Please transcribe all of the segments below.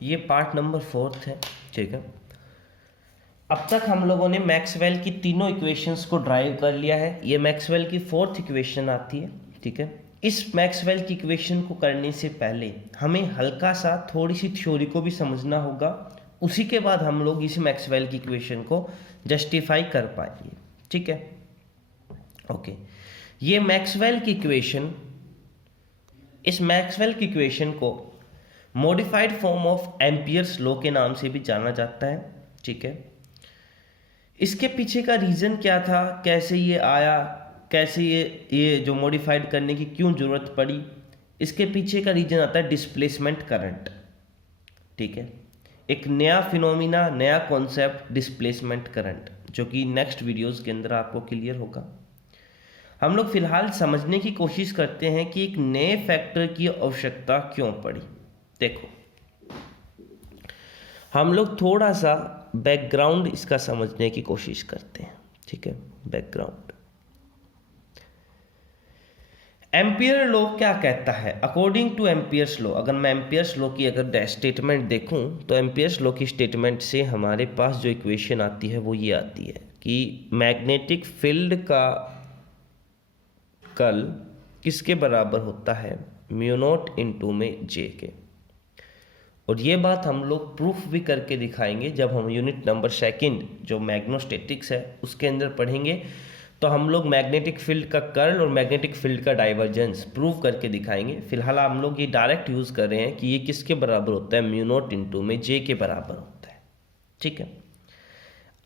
ये part number 4 है। ठीक है, अब तक हम लोगों ने मैक्सवेल की तीनों इक्वेशंस को ड्राइव कर लिया है। ये मैक्सवेल की 4th इक्वेशन आती है। ठीक है, इस मैक्सवेल की इक्वेशन को करने से पहले हमें हल्का सा थोड़ी सी थ्योरी को भी समझना होगा, उसी के बाद हम लोग इस मैक्सवेल की इक्वेशन को जस्टिफाई कर पाएंगे। ठीक है, ओके। ये मैक्सवेल की इक्वेशन, इस मैक्सवेल की इक्वेशन को modified form of Ampere's law के नाम से भी जाना जाता है। ठीक है, इसके पीछे का रीज़न क्या था, कैसे ये आया, कैसे ये जो मॉडिफाइड करने की क्यों ज़रूरत पड़ी, इसके पीछे का रीज़न आता है डिस्प्लेसमेंट करंट। ठीक है, एक नया फिनोमिना, नया कॉन्सेप्ट डिस्प्लेसमेंट करंट, जो कि नेक्स्ट वीडियोस के अंदर आपको क्लियर होगा। हम लोग फिलहाल समझने की कोशिश करते हैं कि एक नए फैक्टर की आवश्यकता क्यों पड़ी। देखो, हम लोग थोड़ा सा बैकग्राउंड इसका समझने की कोशिश करते हैं। ठीक है, बैकग्राउंड, एम्पियर लॉ क्या कहता है। अकॉर्डिंग टू एम्पियर्स लॉ, अगर मैं एम्पियर्स लॉ की अगर स्टेटमेंट देखूं तो एम्पियर्स लॉ की स्टेटमेंट से हमारे पास जो इक्वेशन आती है वो ये आती है कि मैग्नेटिक फील्ड का कर्ल किसके बराबर होता है, म्यू नॉट इनटू में जे के। और ये बात हम लोग प्रूफ भी करके दिखाएंगे जब हम यूनिट नंबर 2 जो मैग्नेटोस्टैटिक्स है उसके अंदर पढ़ेंगे। तो हम लोग मैग्नेटिक फील्ड का कर्ल और मैग्नेटिक फील्ड का डाइवर्जेंस प्रूव करके दिखाएंगे। फिलहाल हम लोग ये डायरेक्ट यूज़ कर रहे हैं कि ये किसके बराबर होता है, म्यू नॉट इनटू में जे के बराबर होता है। ठीक है,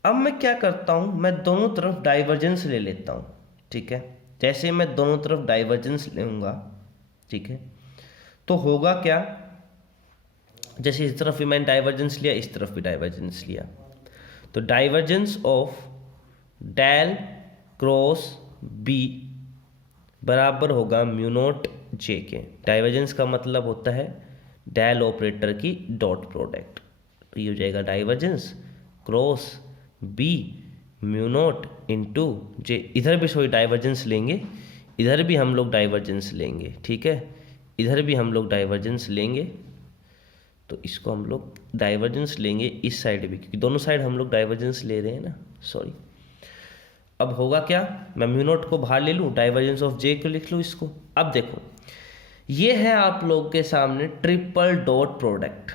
अब मैं क्या करता हूँ, मैं दोनों तरफ डाइवर्जेंस ले लेता हूँ। ठीक है, जैसे मैं दोनों तरफ डाइवर्जेंस लूँगा, ठीक है, तो होगा क्या, जैसे इस तरफ भी मैंने डाइवर्जेंस लिया, इस तरफ भी डाइवर्जेंस लिया, तो divergence of del cross B बराबर होगा म्यू नॉट जे के। डाइवर्जेंस का मतलब होता है डेल ऑपरेटर की डॉट प्रोडक्ट, तो ये हो जाएगा divergence cross B mu not into J. इधर भी सॉरी डाइवर्जेंस लेंगे, इधर भी हम लोग डाइवर्जेंस लेंगे। ठीक है, इधर भी हम लोग डाइवर्जेंस लेंगे, तो इसको हम लोग डाइवर्जेंस लेंगे इस साइड भी, क्योंकि दोनों साइड हम लोग डाइवर्जेंस ले रहे हैं ना, सॉरी। अब होगा क्या, मैं म्यू नॉट को बाहर ले लूँ, डाइवर्जेंस ऑफ जे को लिख लूँ इसको। अब देखो, ये है आप लोग के सामने triple dot product.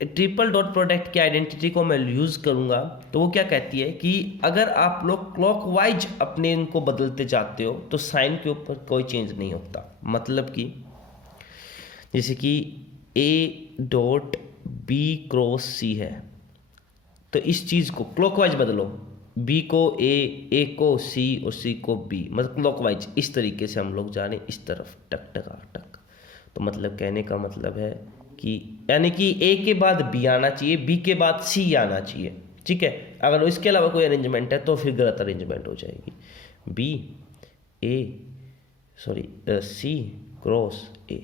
Triple dot product की आइडेंटिटी को मैं यूज़ करूँगा तो वो क्या कहती है कि अगर आप लोग क्लॉकवाइज अपने इनको बदलते जाते हो तो साइन के ऊपर कोई चेंज नहीं होता। मतलब कि जैसे कि ए डॉट बी क्रॉस सी है, तो इस चीज़ को क्लॉकवाइज बदलो, बी को ए को सी और सी को बी, मतलब क्लॉकवाइज इस तरीके से हम लोग जाने इस तरफ टक टक टक। तो मतलब कहने का मतलब है कि यानी कि ए के बाद बी आना चाहिए, बी के बाद सी आना चाहिए। ठीक है, अगर इसके अलावा कोई अरेंजमेंट है तो फिर गलत अरेंजमेंट हो जाएगी। B A sorry C cross A,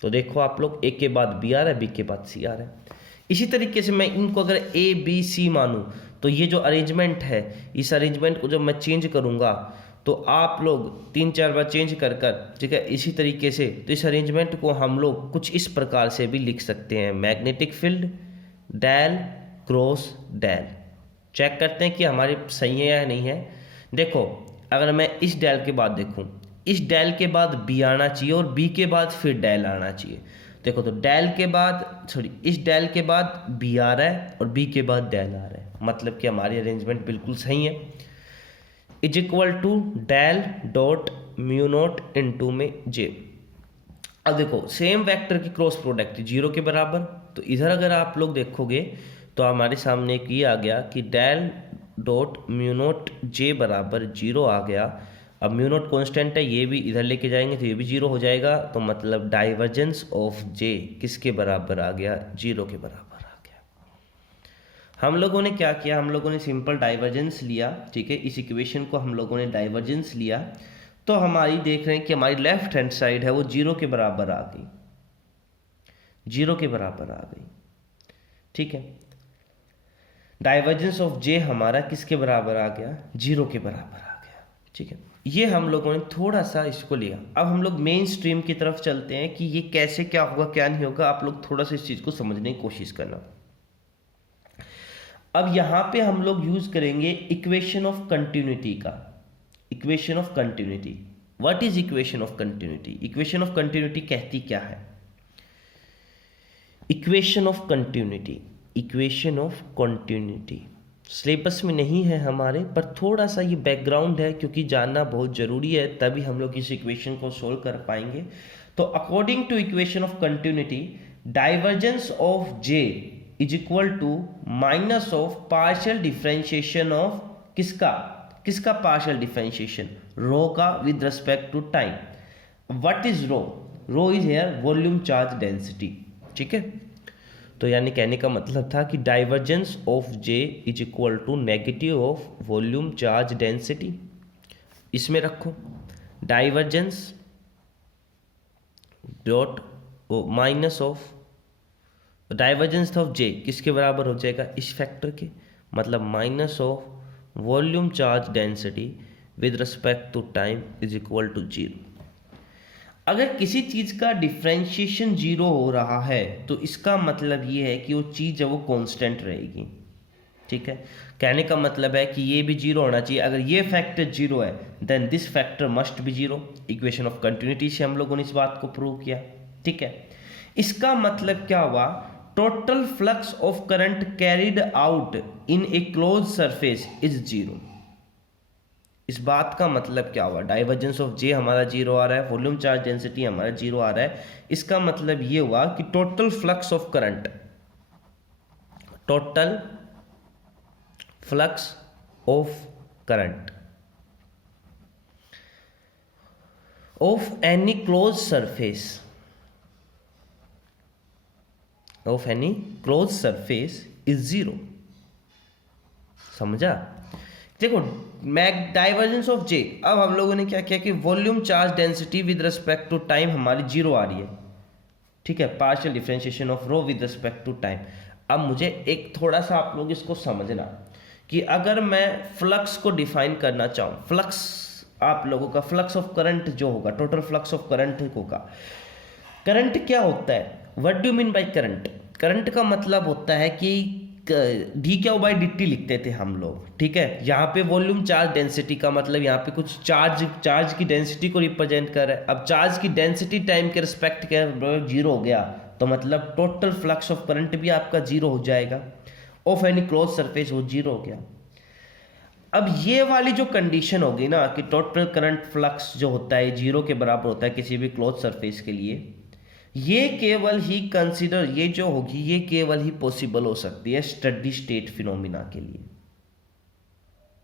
तो देखो आप लोग, ए के बाद बी आ रहा है, बी के बाद सी आ रहा है। इसी तरीके से मैं इनको अगर ए बी सी मानूं तो ये जो अरेंजमेंट है, इस अरेंजमेंट को जब मैं चेंज करूंगा तो आप लोग 3-4 बार चेंज कर कर, ठीक है, इसी तरीके से, तो इस अरेंजमेंट को हम लोग कुछ इस प्रकार से भी लिख सकते हैं, magnetic field del cross del. Check करते हैं कि हमारी सही है या नहीं है। देखो, अगर मैं इस डेल के बाद देखूं, इस डेल के बाद बी आना चाहिए और बी के बाद फिर डेल आना चाहिए। देखो, तो डेल के बाद सॉरी इस डेल के बाद बी आ रहा है और बी के बाद डेल आ रहा है, मतलब कि हमारी अरेंजमेंट बिल्कुल सही है। Is equal to del dot mu not into में जे। अब देखो, सेम वेक्टर की क्रॉस प्रोडक्ट 0 के बराबर, तो इधर अगर आप लोग देखोगे तो हमारे सामने एक ये आ गया कि डेल डॉट म्यू नॉट जे बराबर 0 आ गया। अब म्यू नॉट कॉन्स्टेंट है, ये भी इधर लेके जाएंगे तो ये भी 0 हो जाएगा, तो मतलब डाइवर्जेंस ऑफ जे किसके बराबर आ गया, 0 के बराबर आ गया। हम लोगों ने क्या किया, हम लोगों ने सिंपल डाइवर्जेंस लिया। ठीक है, इस इक्वेशन को हम लोगों ने डाइवर्जेंस लिया, तो हमारी देख रहे हैं कि हमारी लेफ्ट हैंड साइड है वो 0 के बराबर आ गई, 0 के बराबर आ गई। ठीक है, डाइवर्जेंस ऑफ जे हमारा किसके बराबर आ गया, 0 के बराबर आ गया। ठीक है, ये हम लोगों ने थोड़ा सा इसको लिया। अब हम लोग मेन स्ट्रीम की तरफ चलते हैं कि ये कैसे क्या होगा क्या नहीं होगा, आप लोग थोड़ा सा इस चीज़ को समझने की कोशिश करना। अब यहाँ पे हम लोग यूज करेंगे इक्वेशन ऑफ कंटिन्यूटी का। Equation of continuity, what is equation of continuity? Equation of continuity कहती क्या है? Equation of continuity, equation of continuity syllabus में नहीं है हमारे, पर थोड़ा सा ये बैकग्राउंड है क्योंकि जानना बहुत ज़रूरी है, तभी हम लोग इस इक्वेशन को सोल्व कर पाएंगे। तो according to equation of continuity, divergence of J is equal to minus of partial differentiation of किसका पार्शियल डिफरेंशिएशन? रो का with respect to time. What is rho? Rho is here volume charge density. ठीक है, तो यानी कहने का मतलब था कि divergence of J is equal to negative of volume charge density. इसमें रखो divergence dot minus of, divergence of J किसके बराबर हो जाएगा? इस फैक्टर के, मतलब minus of volume charge density with respect to time is equal to zero. अगर किसी चीज़ का डिफ्रेंशिएशन जीरो हो रहा है तो इसका मतलब ये है कि वो चीज़ है वो कांस्टेंट रहेगी। ठीक है, कहने का मतलब है कि ये भी जीरो होना चाहिए। अगर ये फैक्टर जीरो है then this factor must be zero. Equation of continuity से हम लोगों ने इस बात को प्रूव किया। ठीक है, इसका मतलब क्या हुआ? Total flux of current carried out in A close surface is zero. इस बात का मतलब क्या हुआ? डाइवर्जेंस ऑफ जे हमारा जीरो आ रहा है, वॉल्यूम चार्ज डेंसिटी हमारा जीरो आ रहा है। इसका मतलब ये हुआ कि total flux of current, total flux of current of any close surface, of any close surface is zero. समझा? देखो डाइवर्जेंस ऑफ जे, अब हम लोगों ने क्या किया कि volume charge density with respect to time हमारी जीरो आ रही है। ठीक है, partial differentiation of rho with respect to time. अब मुझे एक थोड़ा सा आप लोग इसको समझना कि अगर मैं फ्लक्स को डिफाइन करना चाहूँ, फ्लक्स आप लोगों का फ्लक्स ऑफ करंट जो होगा, टोटल फ्लक्स ऑफ करंट होगा। करंट क्या होता है? What do mean by current? Current का मतलब होता है कि डी क्या बाई डी टी लिखते थे हम लोग। ठीक है, यहाँ पे वॉल्यूम चार्ज डेंसिटी का मतलब यहाँ पे कुछ चार्ज की डेंसिटी को रिप्रेजेंट कर रहा है। अब चार्ज की डेंसिटी टाइम के रिस्पेक्ट क्या जीरो हो गया, तो मतलब टोटल फ्लक्स ऑफ करंट भी आपका जीरो हो जाएगा। ऑफ एनी क्लोज सरफेस वो जीरो हो गया। अब ये वाली जो कंडीशन होगी ना कि टोटल करंट फ्लक्स जो होता है जीरो के बराबर होता है किसी भी क्लोज सरफेस के लिए, ये केवल ही कंसीडर, ये जो होगी ये केवल ही पॉसिबल हो सकती है स्टडी स्टेट फिनोमिना के लिए।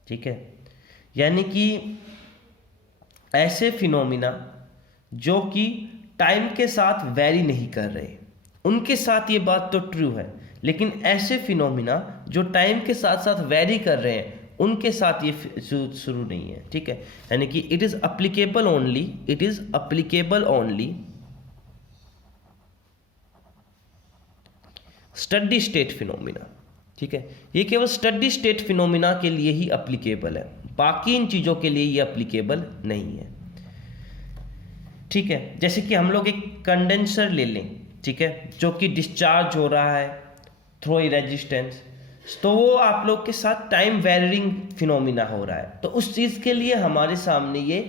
ठीक है, यानी कि ऐसे फिनोमिना जो कि टाइम के साथ वेरी नहीं कर रहे, उनके साथ ये बात तो ट्रू है, लेकिन ऐसे फिनोमिना जो टाइम के साथ साथ वेरी कर रहे हैं उनके साथ ये शुरू नहीं है। ठीक है, यानी कि it is applicable only steady state phenomena. ठीक है, ये केवल स्टडी स्टेट फिनोमिना के लिए ही अप्लीकेबल है, बाकी इन चीज़ों के लिए ये अप्लीकेबल नहीं है। ठीक है, जैसे कि हम लोग एक कंडेंसर ले लें, ठीक है, जो कि डिस्चार्ज हो रहा है थ्रू ए रेजिस्टेंस, तो वो आप लोग के साथ टाइम वेरिंग फिनोमिना हो रहा है, तो उस चीज़ के लिए हमारे सामने ये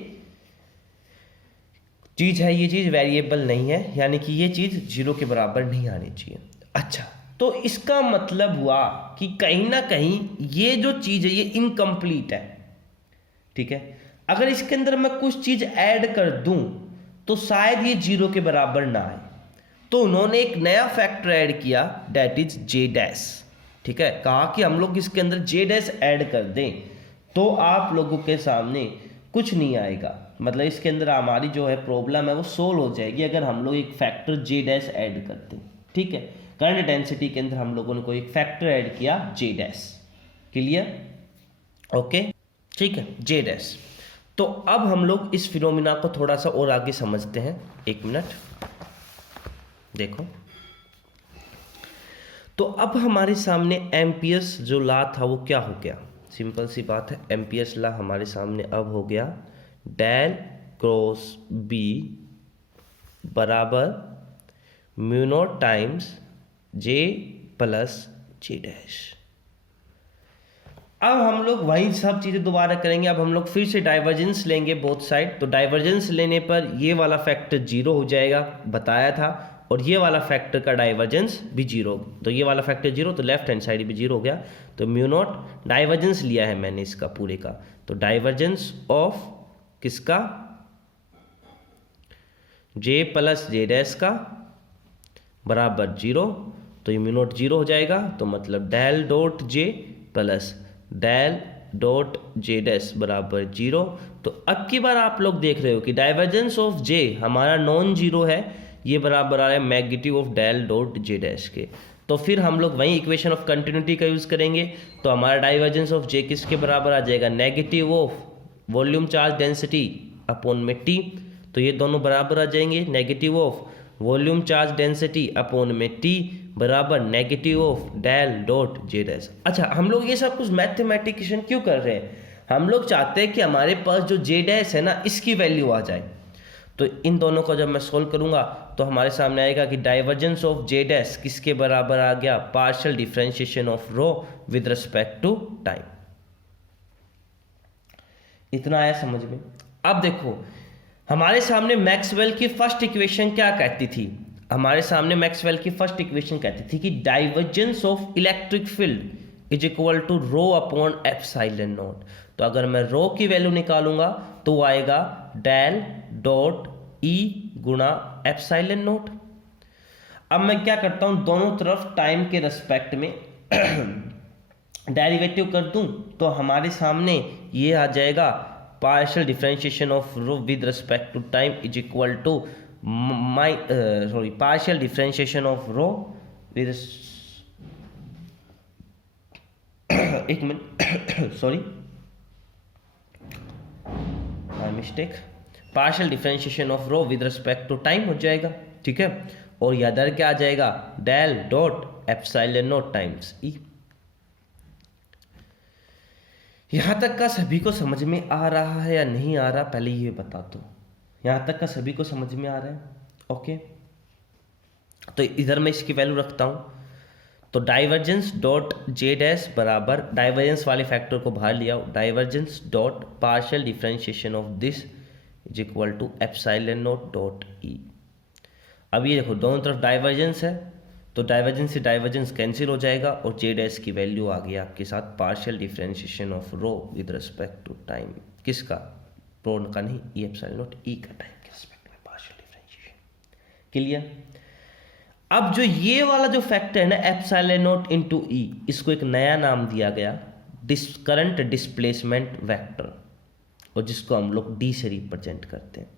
चीज़ है, ये चीज़ वेरिएबल नहीं है, यानी कि ये चीज़ जीरो के बराबर नहीं आनी चाहिए। अच्छा, तो इसका मतलब हुआ कि कहीं ना कहीं ये जो चीज़ है ये इनकम्प्लीट है। ठीक है, अगर इसके अंदर मैं कुछ चीज़ ऐड कर दूं तो शायद ये जीरो के बराबर ना आए, तो उन्होंने एक नया फैक्टर ऐड किया, डेट इज जे डैश। ठीक है, कहा कि हम लोग इसके अंदर जे डैश ऐड कर दें तो आप लोगों के सामने कुछ नहीं आएगा, मतलब इसके अंदर हमारी जो है प्रॉब्लम है वो सोल्व हो जाएगी अगर हम लोग एक फैक्टर जे डैश ऐड करते हैं। ठीक है, करंट डेंसिटी के अंदर हम लोगों ने कोई एक फैक्टर ऐड किया जे डैश। क्लियर? ओके, ठीक है, जे डैश। तो अब हम लोग इस फिनोमिना को थोड़ा सा और आगे समझते हैं। एक मिनट देखो, तो अब हमारे सामने एम्पियर्स जो लॉ था वो क्या हो गया? सिंपल सी बात है, एम्पियर्स लॉ हमारे सामने अब हो गया, डेल क्रॉस बी बराबर म्यू नॉट टाइम्स जे प्लस जे डैश। अब हम लोग वही सब चीज़ें दोबारा करेंगे। अब हम लोग फिर से डाइवर्जेंस लेंगे बोथ साइड। तो डाइवर्जेंस लेने पर ये वाला फैक्टर जीरो हो जाएगा, बताया था, और ये वाला फैक्टर का डाइवर्जेंस भी जीरो। तो ये वाला फैक्टर जीरो, तो लेफ्ट हैंड साइड भी जीरो हो गया। तो म्यू नॉट डाइवर्जेंस लिया है मैंने इसका पूरे का, तो डाइवर्जेंस ऑफ किसका, जे प्लस जे डैश का बराबर जीरो। तो ये म्यू नॉट जीरो हो जाएगा, तो मतलब del dot J plus del dot J dash बराबर जीरो। तो अब की बार आप लोग देख रहे हो कि डाइवर्जेंस ऑफ जे हमारा नॉन जीरो है, ये बराबर आ रहा है magnitude of del dot J dash के। तो फिर हम लोग वही इक्वेशन ऑफ कंटिन्यूटी का यूज़ करेंगे। तो हमारा डाइवर्जेंस ऑफ जे किसके बराबर आ जाएगा, negative of volume charge density upon में टी। तो ये दोनों बराबर आ जाएंगे, negative of volume charge density upon में टी बराबर negative of del dot J dash. अच्छा, हम लोग ये सब कुछ मैथमेटिकेशन क्यों कर रहे हैं, हम लोग चाहते हैं कि हमारे पास जो जे डैश है ना, इसकी वैल्यू आ जाए। तो इन दोनों को जब मैं सोल्व करूंगा तो हमारे सामने आएगा कि डाइवर्जेंस ऑफ जे डैश किसके बराबर आ गया, partial differentiation of rho with respect to time. इतना आया समझ में। अब देखो हमारे सामने मैक्सवेल की फर्स्ट इक्वेशन क्या कहती थी, हमारे सामने मैक्सवेल की फर्स्ट इक्वेशन कहती थी कि divergence of electric field is equal to rho upon epsilon naught. तो अगर मैं रो की वैल्यू निकालूंगा तो वो आएगा डेल डॉट ई गुणा एप्सिलॉन नॉट। अब मैं क्या करता हूं, दोनों तरफ टाइम के रेस्पेक्ट में डेरिवेटिव कर दूं, तो हमारे सामने ये आ जाएगा partial differentiation of rho with respect to time is equal to partial differentiation of rho with एक minute sorry my mistake, partial differentiation of rho with respect to time हो जाएगा, ठीक है। और यह दर क्या आ जाएगा, del dot epsilon naught times E. यहां तक का सभी को समझ में आ रहा है या नहीं आ रहा, पहले ये बता दो। यहां तक का सभी को समझ में आ रहा है, ओके। तो इधर मैं इसकी वैल्यू रखता हूं, तो डाइवर्जेंस डॉट जे डैश बराबर, डाइवर्जेंस वाले फैक्टर को बाहर लिया, divergence dot partial differentiation of this is equal to epsilon naught dot E. अब ये देखो दोनों तरफ डाइवर्जेंस है, तो डाइवर्जेंस से डाइवर्जेंस कैंसिल हो जाएगा और जे डैश की वैल्यू आ गई आपके साथ partial differentiation of rho with respect to time, किसका, प्रोन का नहीं, ई एप्सिलॉन नॉट ई का टाइम के रिस्पेक्ट में पार्शियल डिफरेंशिएशन। क्लियर। अब जो ये वाला जो फैक्टर है ना एप्सिलॉन नॉट इनटू ई, इसको एक नया नाम दिया गया करंट डिस्प्लेसमेंट वेक्टर, और जिसको हम लोग डी से रिप्रेजेंट करते हैं।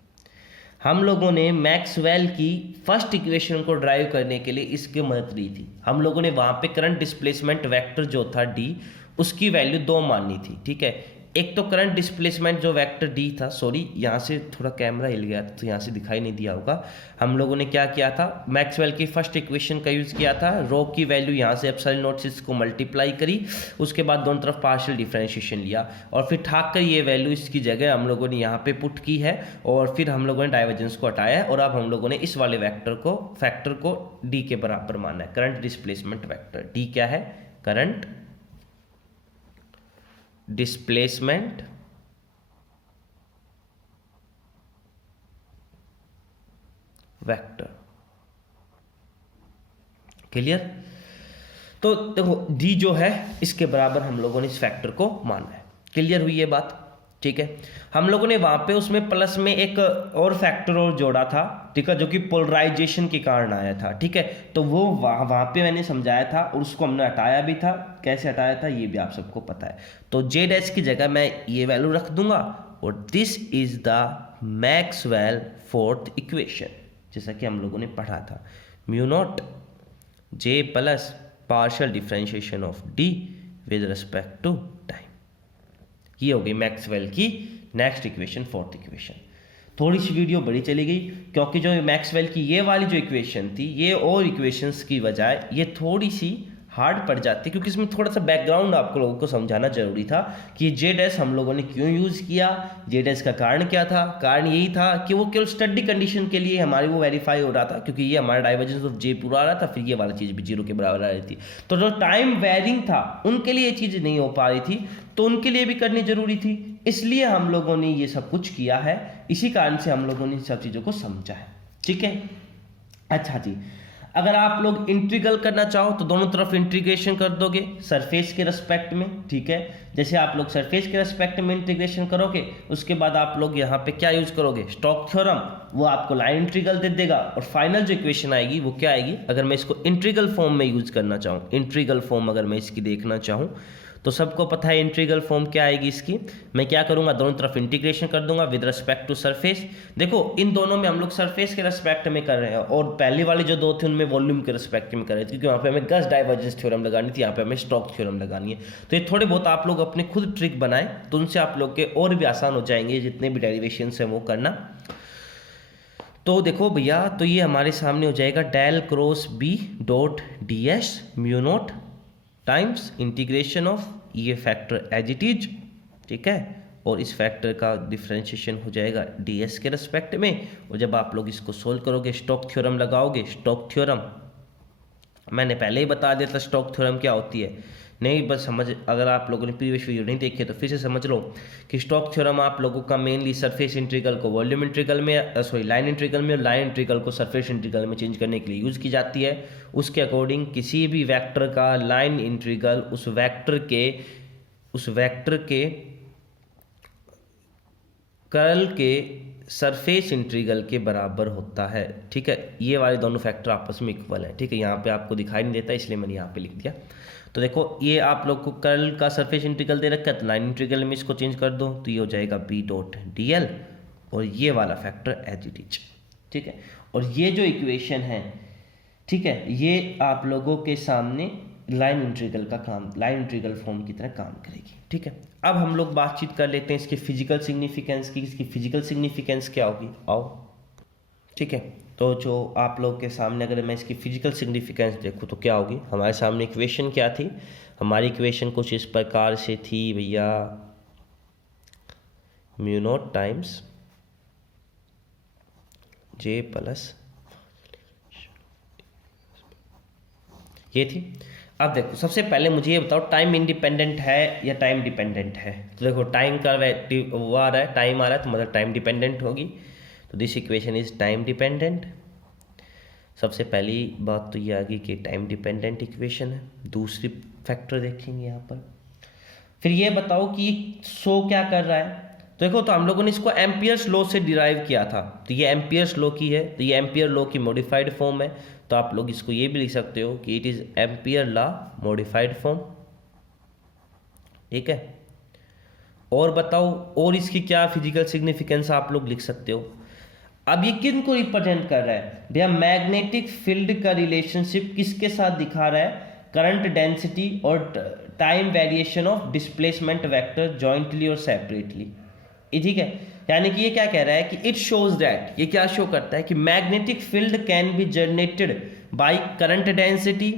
हम लोगों ने मैक्सवेल की फर्स्ट इक्वेशन को ड्राइव करने के लिए इसकी मदद ली थी। हम लोगों ने वहाँ पे करंट डिस्प्लेसमेंट वेक्टर जो था डी, उसकी वैल्यू 2 माननी थी, ठीक है। एक तो करंट डिस्प्लेसमेंट जो वेक्टर डी था, सॉरी यहाँ से थोड़ा कैमरा हिल गया तो यहाँ से दिखाई नहीं दिया होगा। हम लोगों ने क्या किया था, मैक्सवेल की फर्स्ट इक्वेशन का यूज़ किया था, रो की वैल्यू यहाँ से एप्सिलॉन नॉट से इसको मल्टीप्लाई करी, उसके बाद दोनों तरफ पार्शियल डिफरेंशिएशन लिया, और फिर ठाक कर ये वैल्यू इसकी जगह हम लोगों ने यहाँ पे पुट की है, और फिर हम लोगों ने डाइवर्जेंस को हटाया, और अब हम लोगों ने इस वाले फैक्टर को डी के बराबर माना है, करंट डिस्प्लेसमेंट वेक्टर। डी क्या है, करंट डिस्प्लेसमेंट वेक्टर। क्लियर। तो देखो डी जो है इसके बराबर हम लोगों ने इस फैक्टर को माना है। क्लियर हुई ये बात, ठीक है। हम लोगों ने वहां पे उसमें प्लस में एक और फैक्टर और जोड़ा था, ठीक है, जो कि पोलराइजेशन के कारण आया था, ठीक है। तो वो वहां पे मैंने समझाया था, और उसको हमने हटाया भी था। कैसे हटाया था ये भी आप सबको पता है। तो जे डैश की जगह मैं ये वैल्यू रख दूंगा, और this is the Maxwell fourth equation, जैसा कि हम लोगों ने पढ़ा था, mu naught J plus partial differentiation of D with respect to time. ये हो गई मैक्सवेल की नेक्स्ट इक्वेशन, फोर्थ इक्वेशन। थोड़ी सी वीडियो बड़ी चली गई, क्योंकि जो मैक्सवेल की ये वाली जो इक्वेशन थी, ये और इक्वेशंस की बजाय ये थोड़ी सी हार्ड पड़ जाती है, क्योंकि इसमें थोड़ा सा बैकग्राउंड आपको लोगों को समझाना जरूरी था कि जेड एस हम लोगों ने क्यों यूज़ किया, जेड एस का कारण क्या था। कारण यही था कि वो केवल स्टडी कंडीशन के लिए हमारी वो वेरीफाई हो रहा था, क्योंकि ये हमारा डाइवर्जेंस ऑफ जे पूरा आ रहा था, फिर ये वाला चीज़ भी 0 के बराबर आ रही थी। तो जो टाइम वेरिंग था उनके लिए ये चीज़ नहीं हो पा रही थी, तो उनके लिए भी करनी जरूरी थी, इसलिए हम लोगों ने ये सब कुछ किया है। इसी कारण से हम लोगों ने इन सब चीज़ों को समझा है। ठीक है, अच्छा जी, अगर आप लोग इंटीग्रल करना चाहो तो दोनों तरफ इंटीग्रेशन कर दोगे सरफेस के रेस्पेक्ट में। ठीक है, जैसे आप लोग सरफेस के रेस्पेक्ट में इंटीग्रेशन करोगे, उसके बाद आप लोग यहाँ पे क्या यूज करोगे, स्टोक थ्योरम, वो आपको लाइन इंटीग्रल दे देगा। और फाइनल जो इक्वेशन आएगी वो क्या आएगी, अगर मैं इसको इंटीग्रल फॉर्म में यूज करना चाहूँ, इंटीग्रल फॉर्म अगर मैं इसकी देखना चाहूँ, तो सबको पता है इंटीग्रल फॉर्म क्या आएगी इसकी। मैं क्या करूंगा, दोनों तरफ इंटीग्रेशन कर दूंगा विद रिस्पेक्ट टू सरफेस। देखो इन दोनों में हम लोग सरफेस के रिस्पेक्ट में कर रहे हैं, और पहले वाले जो दो थे उनमें वॉल्यूम के रिस्पेक्ट में कर रहे थे, क्योंकि वहाँ पे हमें गॉस डाइवर्जेंस थ्योरम लगानी थी, यहाँ पे हमें स्टोक थ्योरम लगानी है। तो ये थोड़े बहुत आप लोग अपने खुद ट्रिक बनाएं, तो उनसे आप लोग के और भी आसान हो जाएंगे जितने भी डेरिवेशन है वो करना। तो देखो भैया, तो ये हमारे सामने हो जाएगा del cross B dot D S mu naught times integration of ये फैक्टर एज इट इज। ठीक है, और इस फैक्टर का डिफरेंशिएशन हो जाएगा ds के रेस्पेक्ट में। और जब आप लोग इसको सोल्व करोगे, स्टोक थ्योरम लगाओगे, स्टोक थ्योरम मैंने पहले ही बता दिया था स्टोक थ्योरम क्या होती है, नहीं बस समझ, अगर आप लोगों ने प्रीवियस वीडियो नहीं देखे तो फिर से समझ लो कि स्टोक थ्योरम आप लोगों का मेनली सरफेस इंटीग्रल को वॉल्यूम इंटीग्रल में, सॉरी लाइन इंटीग्रल में, और लाइन इंटीग्रल को सरफेस इंटीग्रल में चेंज करने के लिए यूज़ की जाती है। उसके अकॉर्डिंग किसी भी वेक्टर का लाइन इंटीग्रल उस वेक्टर के कर्ल के सरफेस इंटीग्रल के बराबर होता है। ठीक है, ये वाले दोनों फैक्टर आपस में इक्वल है। ठीक है, यहाँ पे आपको दिखाई नहीं देता इसलिए मैंने यहाँ पे लिख दिया। तो देखो ये आप लोग को कर्ल का सरफेस इंटीग्रल दे रखा है, तो लाइन इंटीग्रल में इसको चेंज कर दो, तो ये हो जाएगा बी डॉट डी एल, और ये वाला फैक्टर एज इट इज। ठीक है, और ये जो इक्वेशन है, ठीक है, ये आप लोगों के सामने लाइन इंटीग्रल का काम, लाइन इंटीग्रल फॉर्म की तरह काम करेगी। ठीक है, अब हम लोग बातचीत कर लेते हैं इसके फिजिकल सिग्निफिकेंस की। इसकी फिजिकल सिग्निफिकेंस क्या होगी, आओ। ठीक है, तो जो आप लोग के सामने अगर मैं इसकी फिजिकल सिग्निफिकेंस देखूँ तो क्या होगी, हमारे सामने इक्वेशन क्या थी, हमारी इक्वेशन कुछ इस प्रकार से थी भैया, म्यू नॉट टाइम्स जे प्लस, ये थी। अब देखो सबसे पहले मुझे ये बताओ टाइम इंडिपेंडेंट है या टाइम डिपेंडेंट है। तो देखो टाइम का वो आ रहा है, टाइम आ रहा है, तो मतलब टाइम डिपेंडेंट होगी। तो this equation is time dependent. सबसे पहली बात तो ये आ गई कि टाइम डिपेंडेंट इक्वेशन है। दूसरी फैक्टर देखेंगे यहाँ पर, फिर ये बताओ कि शो क्या कर रहा है। तो देखो, तो हम लोगों ने इसको एम्पियर्स लॉ से डिराइव किया था, तो ये एम्पियर्स लॉ की है, तो ये एम्पियर लॉ की मॉडिफाइड फॉर्म है। तो आप लोग इसको ये भी लिख सकते हो कि it is ampere law modified form. ठीक है, और बताओ और इसकी क्या फिजिकल सिग्निफिकेंस आप लोग लिख सकते हो। अब ये किन को रिप्रेजेंट कर रहा है भैया, मैग्नेटिक फील्ड का रिलेशनशिप किसके साथ दिखा रहा है, करंट डेंसिटी और time variation of displacement vector jointly और सेपरेटली। ठीक है, यानी कि ये क्या कह रहा है कि इट शोज दैट, ये क्या शो करता है कि magnetic field can be generated by current density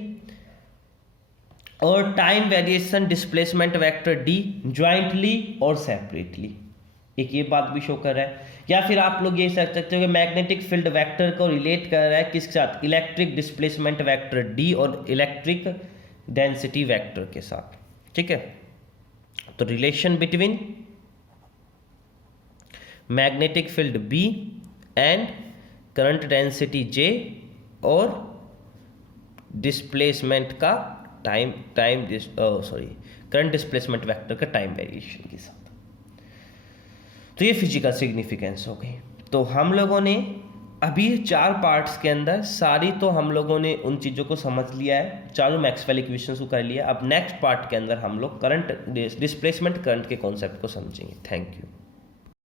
और time variation displacement vector D jointly और सेपरेटली। एक ये बात भी शो कर रहा है। या फिर आप लोग ये सोच सकते हो कि मैग्नेटिक फील्ड वेक्टर को रिलेट कर रहा है किसके साथ, इलेक्ट्रिक डिस्प्लेसमेंट वेक्टर डी और इलेक्ट्रिक डेंसिटी वेक्टर के साथ। ठीक है, तो relation between magnetic field B and current density J और डिस्प्लेसमेंट का करंट डिस्प्लेसमेंट वेक्टर का टाइम वेरिएशन के साथ। तो ये फिजिकल सिग्निफिकेंस हो गई। तो हम लोगों ने अभी 4 पार्ट्स के अंदर सारी, तो हम लोगों ने उन चीज़ों को समझ लिया है, चारों मैक्सवेल इक्वेशंस को कर लिया। अब नेक्स्ट पार्ट के अंदर हम लोग करंट डिस्प्लेसमेंट करंट के कॉन्सेप्ट को समझेंगे। Thank you.